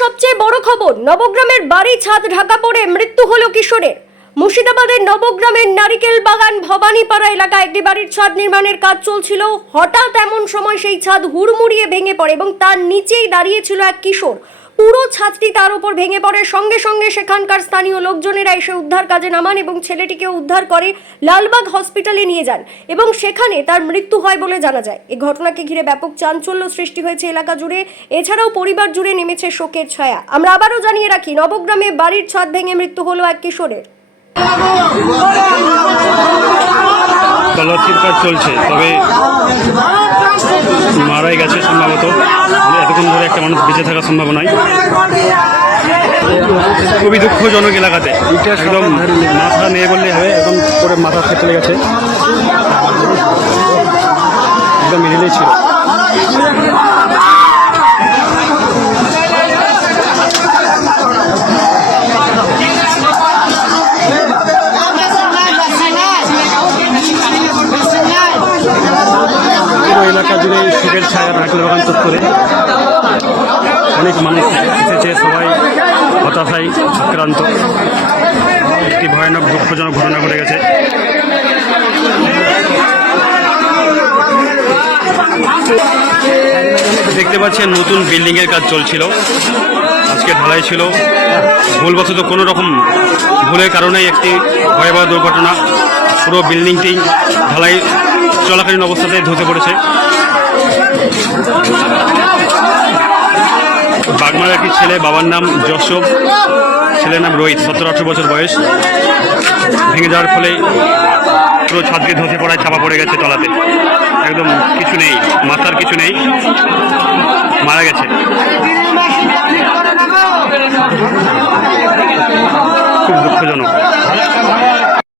সবচেয়ে বড় খবর, নবগ্রামের বাড়ি ছাদ ঢাকা পড়ে মৃত্যু হলো কিশোরের। মুর্শিদাবাদের নবগ্রামের নারিকেল বাগান ভবানীপাড়া এলাকায় একটি বাড়ির ছাদ নির্মাণের কাজ চলছিল। হঠাৎ এমন সময় সেই ছাদ হুড়মুড়িয়ে ভেঙে পড়ে এবং তার নিচেই দাঁড়িয়েছিল এক কিশোর। পুরো ছাদটি তার উপর ভেঙে পড়ে। সঙ্গে সঙ্গে সেখানকার স্থানীয় লোকজনেরা এসে উদ্ধার কাজে নামান এবং ছেলেটিকে উদ্ধার করে লালবাগ হসপিটালে নিয়ে যান এবং সেখানে তার মৃত্যু হয় বলে জানা যায়। এই ঘটনাকে ঘিরে ব্যাপক চাঞ্চল্য সৃষ্টি হয়েছে এলাকা জুড়ে। এছাড়াও পরিবার জুড়ে নেমেছে শোকের ছায়া। আমরা আবারও জানিয়ে রাখি, নবগ্রামে বাড়ির ছাদ ভেঙে মৃত্যু হলো এক কিশোরের। চলছে, তবে মারাই গেছে সম্ভবত। মানে এতক্ষণ ধরে একটা মানুষ বেঁচে থাকার নয় খুবই দুঃখজনক এলাকাতে। একদম মাথা নেই বললে হবে, একদম করে মাথা ফেটে গেছে। একদম মিডিলেই ছিল। এলাকা জুড়ে শোকের ছায়া নারকেল বাগান চত্বরে অনেক মানুষ এসেছে, সবাই হতাশায় আক্রান্ত। একটি ভয়ানক দুঃখজনক ঘটনা ঘটে গেছে। দেখতে পাচ্ছেন, নতুন বিল্ডিং এর কাজ চলছিল। আজকে ঢালাই ছিল। ভুলবশত কোনো রকম ভুলের কারণেই একটি ভয়াবহ দুর্ঘটনা। পুরো বিল্ডিংটি ঢালাই চলাকালীন অবস্থাতে ধসে পড়েছে। বাগমার একটি ছেলে, বাবার নাম যশব। ছেলের নাম রোহিত সতেরো আঠেরো বছর বয়স। ভেঙে যাওয়ার ফলে পুরো ছাদকে ধসে পড়ায় চাপা পড়ে গেছে তলাতে। একদম কিছু নেই, মাথার কিছু নেই। মারা গেছে। খুব দুঃখজনক।